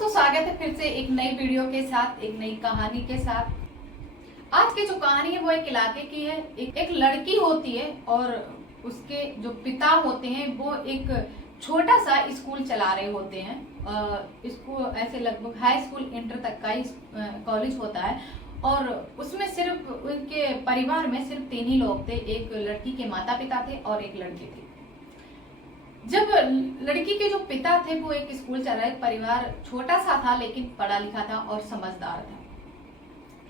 दोस्तों, स्वागत है फिर से एक नई वीडियो के साथ, एक नई कहानी के साथ। आज की जो कहानी है वो एक इलाके की है। एक लड़की होती है और उसके जो पिता होते हैं वो एक छोटा सा स्कूल चला रहे होते हैं। इसको ऐसे लगभग हाई स्कूल इंटर तक का ही कॉलेज होता है और उसमें सिर्फ उनके परिवार में सिर्फ 3 ही लोग थे। एक लड़की के माता पिता थे और एक लड़की थी। जब लड़की के जो पिता थे वो एक स्कूल चला रहे, परिवार छोटा सा था लेकिन पढ़ा लिखा था और समझदार था।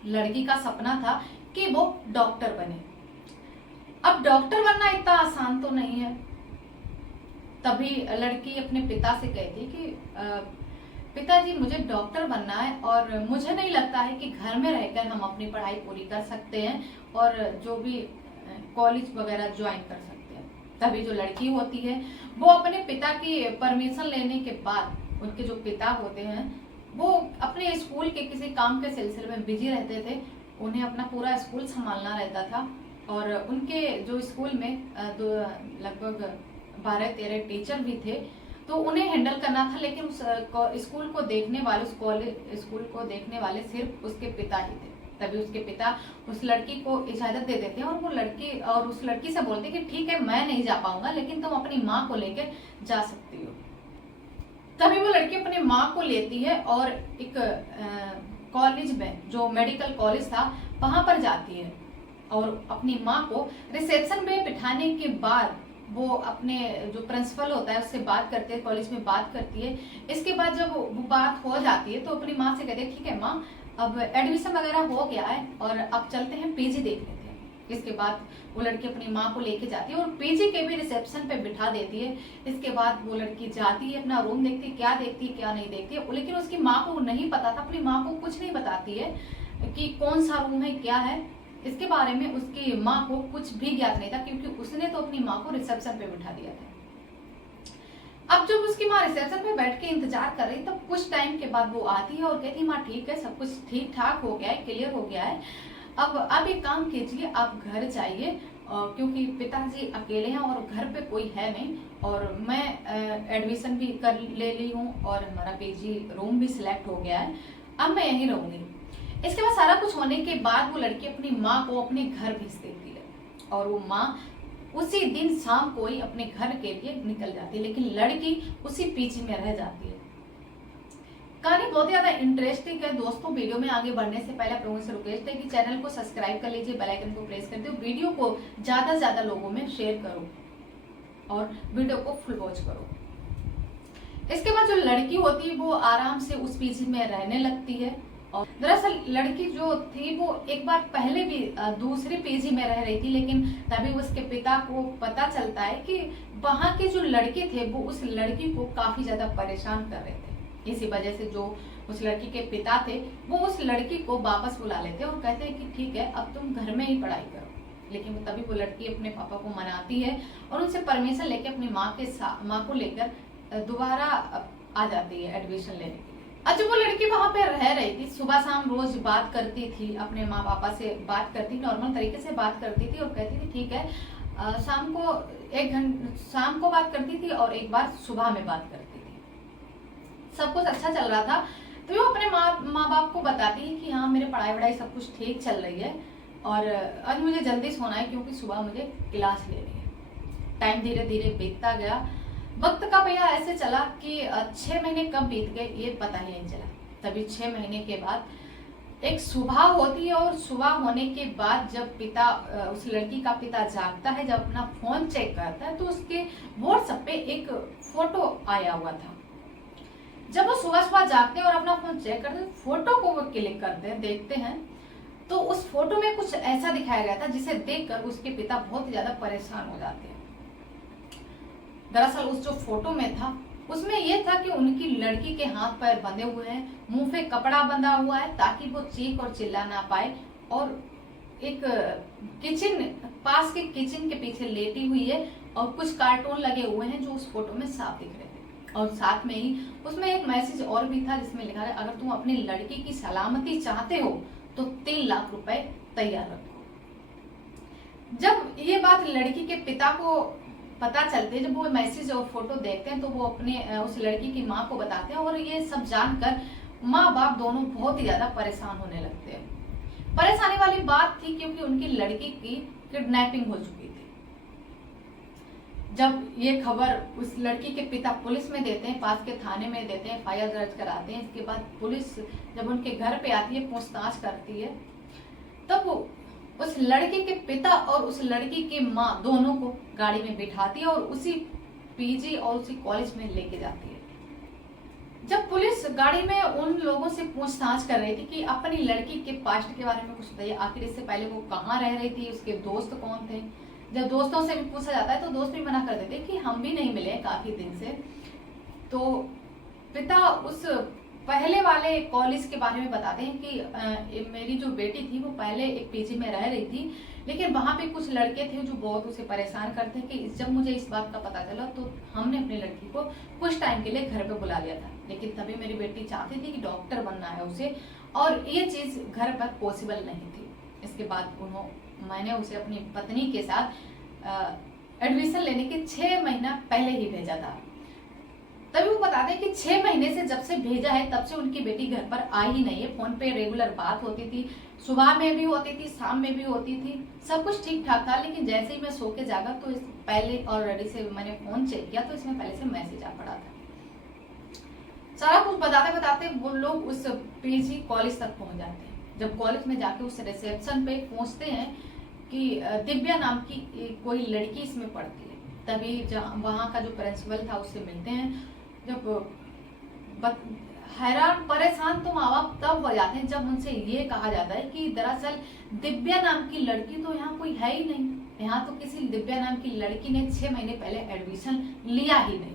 लड़की का सपना था कि वो डॉक्टर बने। अब डॉक्टर बनना इतना आसान तो नहीं है। तभी लड़की अपने पिता से कहती कि पिताजी, मुझे डॉक्टर बनना है और मुझे नहीं लगता है कि घर में रहकर हम अपनी पढ़ाई पूरी कर सकते हैं और जो भी कॉलेज वगैरह ज्वाइन कर सकते हैं। तभी जो लड़की होती है वो अपने पिता की परमिशन लेने के बाद, उनके जो पिता होते हैं वो अपने स्कूल के किसी काम के सिलसिले में बिजी रहते थे। उन्हें अपना पूरा स्कूल संभालना रहता था और उनके जो स्कूल में लगभग 12-13 टीचर भी थे, तो उन्हें हैंडल करना था। लेकिन उस स्कूल को देखने वाले, उस कॉलेज स्कूल को देखने वाले सिर्फ उसके पिता ही थे। तभी उसके पिता उस लड़की को इजाजत दे देते हैं और वो लड़की और उस लड़की से बोलते हैं कि ठीक है, मैं नहीं जा पाऊंगा लेकिन तुम अपनी माँ को लेकर जा सकती हो। तभी वो लड़की अपनी माँ को लेती है और एक कॉलेज में, जो मेडिकल कॉलेज था, वहां पर जाती है और अपनी माँ को रिसेप्शन में बिठाने के बाद वो अपने जो प्रिंसिपल होता है उससे बात करते हैं, कॉलेज में बात करती है। इसके बाद जब वो बात हो जाती है तो अपनी माँ से कहते हैं ठीक है माँ, अब एडमिशन वगैरह हो गया है और अब चलते हैं पीजी देख लेते हैं। इसके बाद वो लड़की अपनी माँ को लेके जाती है और पीजी के भी रिसेप्शन पे बिठा देती है। इसके बाद वो लड़की जाती है, अपना रूम देखती है, क्या देखती है क्या नहीं देखती है। लेकिन उसकी माँ को नहीं पता था, अपनी माँ को कुछ नहीं बताती है कि कौन सा रूम है, क्या है। इसके बारे में उसकी माँ को कुछ भी ज्ञात नहीं था क्योंकि उसने तो अपनी माँ को रिसेप्शन पे बिठा दिया था। अब जब उसकी माँ रिसेप्शन पे बैठ के इंतजार कर रही, तब कुछ टाइम के बाद वो आती है और कहती माँ ठीक है, सब कुछ ठीक ठाक हो गया है, क्लियर हो गया है। अब एक काम कीजिए, आप घर जाइए क्योंकि पिताजी अकेले हैं और घर पे कोई है नहीं और मैं एडमिशन भी कर ले ली हूँ और हमारा पीजी रूम भी सिलेक्ट हो गया है। अब मैं यहीं रहूंगी। इसके बाद सारा कुछ होने के बाद वो लड़की अपनी माँ को अपने घर भेज देती है और वो माँ उसी दिन शाम को ही अपने घर के लिए निकल जाती है, लेकिन लड़की उसी पीछे में रह जाती है। कहानी बहुत ज्यादा इंटरेस्टिंग है दोस्तों। वीडियो में आगे बढ़ने से पहले आप लोगों से रिक्वेस्ट है कि चैनल को सब्सक्राइब कर लीजिए, बेल आइकन को प्रेस कर दो, वीडियो को ज्यादा से ज्यादा लोगों में शेयर करो और वीडियो को फुल वॉच करो। इसके बाद जो लड़की होती है वो आराम से उस पीजी में रहने लगती है और दरअसल लड़की जो थी वो एक बार पहले भी दूसरी पीजी में रह रही थी, लेकिन तभी उसके पिता को पता चलता है कि वहां के जो लड़के थे वो उस लड़की को काफी ज्यादा परेशान कर रहे थे। इसी वजह से जो उस लड़की के पिता थे वो उस लड़की को वापस बुला लेते और कहते हैं कि ठीक है, अब तुम घर में ही पढ़ाई करो। लेकिन तभी वो लड़की अपने पापा को मनाती है और उनसे परमिशन लेके अपनी माँ को लेकर दोबारा आ जाती है एडमिशन लेने के लिए। अच्छा, वो लड़की वहां पे रह रही थी, सुबह शाम रोज बात करती थी, अपने माँ पापा से बात करती, नॉर्मल तरीके से बात करती थी और कहती थी ठीक है, शाम को 1 घंटे शाम को बात करती थी और एक बार सुबह में बात करती थी। सब कुछ अच्छा चल रहा था। तो वो अपने माँ बाप को बताती है कि हाँ, मेरे पढ़ाई वढ़ाई सब कुछ ठीक चल रही है और आज मुझे जल्दी सोना है क्योंकि सुबह मुझे क्लास लेनी है। टाइम धीरे धीरे बीतता गया। वक्त का पहिया ऐसे चला कि 6 महीने कब बीत गए ये पता ही नहीं चला। तभी 6 महीने के बाद एक सुबह होती है और सुबह होने के बाद जब पिता, उस लड़की का पिता जागता है, जब अपना फोन चेक करता है तो उसके व्हाट्सएप पे एक फोटो आया हुआ था। जब वो सुबह सुबह जागते हैं और अपना फोन चेक करते हैं, फोटो को वो क्लिक करते हैं, देखते हैं तो उस फोटो में कुछ ऐसा दिखाया गया था जिसे देखकर उसके पिता बहुत ज्यादा परेशान हो जाते हैं। दरअसल उस जो फोटो में था उसमें यह था कि उनकी लड़की के हाथ पैर बंधे हुए हैं, मुंह पे कपड़ा बंधा हुआ है ताकि वो चीख और चिल्ला ना पाए और एक पास के किचन के पीछे लेटी हुई है और कुछ कार्टून लगे हुए हैं जो उस फोटो में साफ दिख रहे थे। और साथ में ही उसमें एक मैसेज और भी था जिसमें लिखा है अगर तुम अपनी लड़की की सलामती चाहते हो तो 3 लाख रुपए तैयार रखो। जब ये बात लड़की के पिता को पता चलते हैं, जब वो मैसेज और फोटो देखते हैं तो वो अपने उस लड़की की माँ को बताते हैं और ये सब जानकर माँ बाप दोनों बहुत ही ज्यादा परेशान होने लगते हैं। परेशानी वाली बात थी क्योंकि उनकी लड़की की किडनैपिंग हो चुकी थी। जब ये खबर उस लड़की के पिता पुलिस में देते हैं, पास के थाने में देते हैं, एफआईआर दर्ज कराते हैं। इसके बाद पुलिस जब उनके घर पे आती है, पूछताछ करती है, तब वो उस लड़के के पिता और उस लड़की की माँ दोनों को गाड़ी में बिठाती है और उसी पीजी और उसी कॉलेज में लेके जाती है। जब पुलिस गाड़ी में उन लोगों से पूछताछ कर रही थी कि अपनी लड़की के पास्ट के बारे में कुछ बताइए, आखिर इससे पहले वो कहाँ रह रही थी, उसके दोस्त कौन थे। जब दोस्तों से भी पूछा जाता है तो दोस्त भी मना कर देते कि हम भी नहीं मिले काफी दिन से। तो पिता उस पहले वाले कॉलेज के बारे में बताते हैं कि मेरी जो बेटी थी वो पहले एक पीजी में रह रही थी, लेकिन वहां पे कुछ लड़के थे जो बहुत उसे परेशान करते कि जब मुझे इस बात का पता चला तो हमने अपनी लड़की को कुछ टाइम के लिए घर पे बुला लिया था, लेकिन तभी मेरी बेटी चाहती थी कि डॉक्टर बनना है उसे, और ये चीज घर पर पॉसिबल नहीं थी। इसके बाद मैंने उसे अपनी पत्नी के साथ एडमिशन लेने के 6 महीना पहले ही भेजा था। तभी वो बताते हैं कि 6 महीने से जब से भेजा है तब से उनकी बेटी घर पर आई ही नहीं है। फोन पे रेगुलर बात होती थी, सुबह में भी होती थी, शाम में भी होती थी, सब कुछ ठीक ठाक था। लेकिन जैसे ही मैं सो के जागा तो इस पहले ऑलरेडी से मैंने फोन चेक किया तो इसमें पहले से मैसेज आ पड़ा था। सारा कुछ बताते बताते वो लोग उस पीजी कॉलेज तक पहुंच जाते हैं। जब कॉलेज में जाके उस रिसेप्शन पे पहुंचते हैं कि दिव्या नाम की कोई लड़की इसमें पढ़ती है, तभी वहाँ का जो प्रिंसिपल था उससे मिलते हैं। जब हैरान परेशान तो माँ बाप तब हो जाते हैं जब उनसे ये कहा जाता है कि दरअसल दिव्या नाम की लड़की तो यहाँ कोई है ही नहीं, यहाँ तो किसी दिव्या नाम की लड़की ने 6 महीने पहले एडमिशन लिया ही नहीं।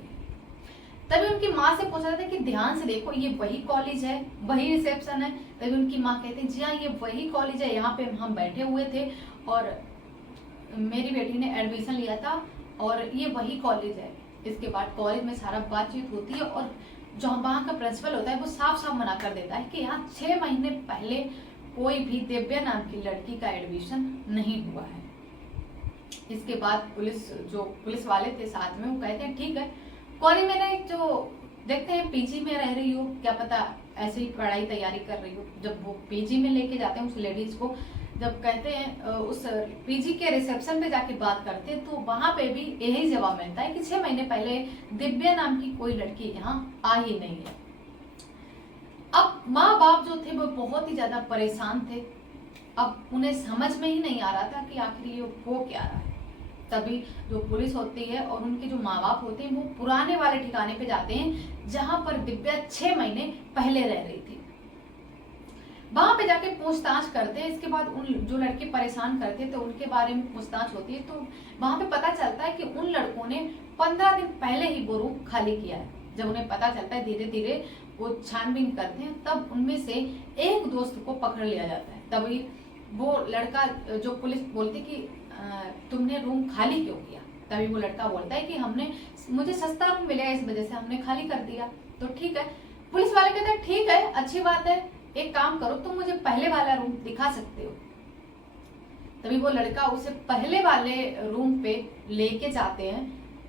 तभी उनकी माँ से पूछा जाता है कि ध्यान से देखो ये वही कॉलेज है, वही रिसेप्शन है। तभी उनकी माँ कहते हैं जी हाँ ये वही कॉलेज है, यहाँ पे हम बैठे हुए थे और मेरी बेटी ने एडमिशन लिया था और ये वही कॉलेज है। इसके बाद कॉलेज में सारा बातचीत होती है और जो वहाँ का प्रिंसिपल होता है वो साफ साफ मना कर देता है कि यहाँ 6 महीने पहले कोई भी दिव्या नाम की लड़की का एडमिशन नहीं हुआ है। इसके बाद पुलिस वाले थे साथ में, वो कहते हैं ठीक है कॉलेज में जो देखते हैं पीजी में रह रही हो, क्या पता ऐसे ही पढ़ाई तैयारी कर रही हो। जब वो पीजी में लेके जाते हैं उस लेडीज को, जब कहते हैं उस पीजी के रिसेप्शन पे जाके बात करते हैं तो वहां पे भी यही जवाब मिलता है कि 6 महीने पहले दिव्या नाम की कोई लड़की यहाँ आ ही नहीं है। अब माँ बाप जो थे वो बहुत ही ज्यादा परेशान थे। अब उन्हें समझ में ही नहीं आ रहा था कि आखिर ये हो क्या रहा है। तभी जो पुलिस होती है और उनके जो माँ बाप होते हैं वो पुराने वाले ठिकाने पे जाते हैं जहां पर दिव्या 6 महीने पहले रह रही थी। वहां पे जाके पूछताछ करते हैं। इसके बाद उन जो लड़के परेशान करते थे उनके बारे में पूछताछ होती है तो वहां पे पता चलता है कि उन लड़कों ने 15 दिन पहले ही वो रूम खाली किया है। जब उन्हें पता चलता है धीरे धीरे वो छानबीन करते हैं, तब उनमें से एक दोस्त को पकड़ लिया जाता है। तभी वो लड़का जो पुलिस बोलती कि तुमने रूम खाली क्यों किया, तभी वो लड़का बोलता है कि मुझे सस्ता रूम मिला इस वजह से हमने खाली कर दिया। तो ठीक है, पुलिस वाले कहते हैं ठीक है अच्छी बात है, एक काम करो तुम मुझे पहले वाला रूम दिखा सकते हो। तभी वो लड़का उसे पहले वाले रूम पे लेके जाते हैं।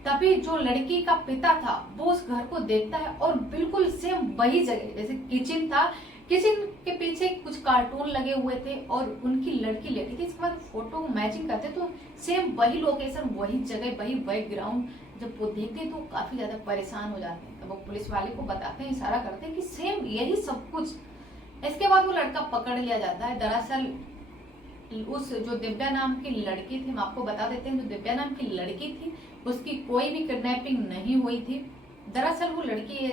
तभी जो लड़की का पिता था वो उस घर को देखता है और बिल्कुल सेम वही जगह, जैसे किचन था, किचन के पीछे कुछ कार्टून लगे हुए थे और उनकी लड़की लेटी थी। इसके बाद फोटो मैचिंग करते तो सेम वही लोकेशन, वही जगह, वही बैकग्राउंड। जब वो देखते तो काफी ज्यादा परेशान हो जाते हैं। तब वो पुलिस वाले को बताते हैं, इशारा करते हैं कि सेम यही सब कुछ। इसके बाद वो लड़का पकड़ लिया जाता है। दरअसल उस जो दिव्या नाम की लड़की थी, हम आपको बता देते हैं, जो दिव्या नाम की लड़की थी उसकी कोई भी किडनैपिंग नहीं हुई थी। दरअसल वो लड़की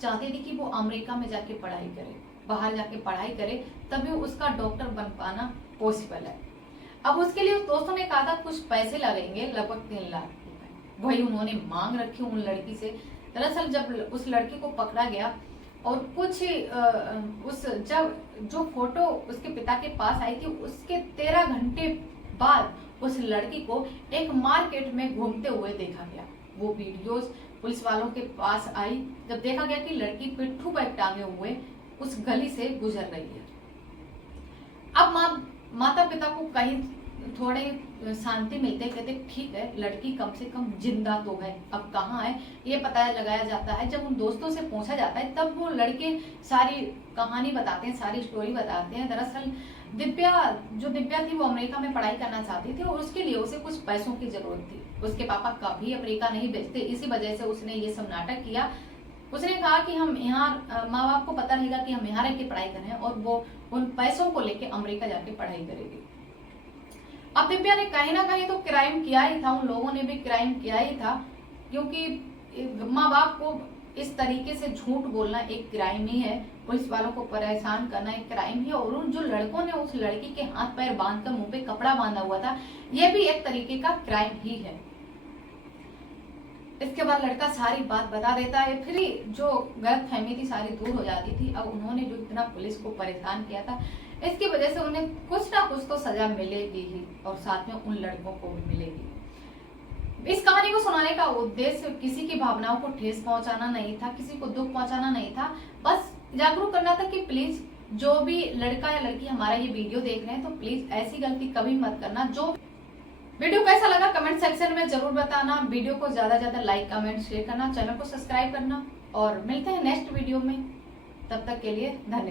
चाहती थी कि वो अमेरिका में जाके पढ़ाई करे, बाहर जाके पढ़ाई करे, तभी उसका डॉक्टर बन पाना पॉसिबल है। अब उसके लिए उस दोस्तों ने कहा था कुछ पैसे लगेंगे, लगभग 3 लाख रुपए, वही उन्होंने मांग रखी उन लड़की से। दरअसल जब उस लड़की को पकड़ा गया और कुछ जब जो फोटो उसके पिता के पास आई थी उसके 13 घंटे बाद उस लड़की को एक मार्केट में घूमते हुए देखा गया। वो वीडियोस पुलिस वालों के पास आई, जब देखा गया कि लड़की पिट्ठू बैग टांगे हुए उस गली से गुजर रही है। अब माता पिता को कहीं थोड़े शांति मिलते, कहते ठीक है लड़की कम से कम जिंदा तो है, अब कहाँ है ये पता लगाया जाता है। जब उन दोस्तों से पूछा जाता है तब वो लड़के सारी कहानी बताते हैं, सारी स्टोरी बताते हैं। दरअसल दिव्या थी वो अमेरिका में पढ़ाई करना चाहती थी और उसके लिए उसे कुछ पैसों की जरूरत थी। उसके पापा कभी अमेरिका नहीं भेजते, इसी वजह से उसने ये सब नाटक किया। उसने कहा कि हम यहाँ, माँ बाप को पता रहेगा कि हम यहाँ रह के पढ़ाई कर रहे हैं, और वो उन पैसों को लेके अमेरिका जाके पढ़ाई करेगी। अब दिव्या ने कहीं ना कहीं तो क्राइम किया ही था, उन लोगों ने भी क्राइम किया ही था, क्योंकि माँ बाप को इस तरीके से झूठ बोलना एक क्राइम ही है, पुलिस वालों को परेशान करना एक क्राइम ही है, और उन जो लड़कों ने उस लड़की के हाथ पैर बांधकर मुंह पे कपड़ा बांधा हुआ था, यह भी एक तरीके का क्राइम ही है। इसके बाद लड़का सारी बात बता देता है, फिर जो गलतफहमी थी सारी दूर हो जाती थी। अब उन्होंने जो इतना पुलिस को परेशान किया था, इसकी वजह से उन्हें कुछ ना कुछ तो सजा मिलेगी ही, और साथ में उन लड़कों को भी मिलेगी। इस कहानी को सुनाने का उद्देश्य किसी की भावनाओं को ठेस पहुंचाना नहीं था, किसी को दुख पहुंचाना नहीं था, बस जागरूक करना था कि प्लीज जो भी लड़का या लड़की हमारा ये वीडियो देख रहे हैं तो प्लीज ऐसी गलती कभी मत करना। जो वीडियो कैसा लगा कमेंट सेक्शन में जरूर बताना। वीडियो को ज्यादा ज्यादा लाइक कमेंट शेयर करना, चैनल को सब्सक्राइब करना, और मिलते हैं नेक्स्ट वीडियो में। तब तक के लिए धन्यवाद।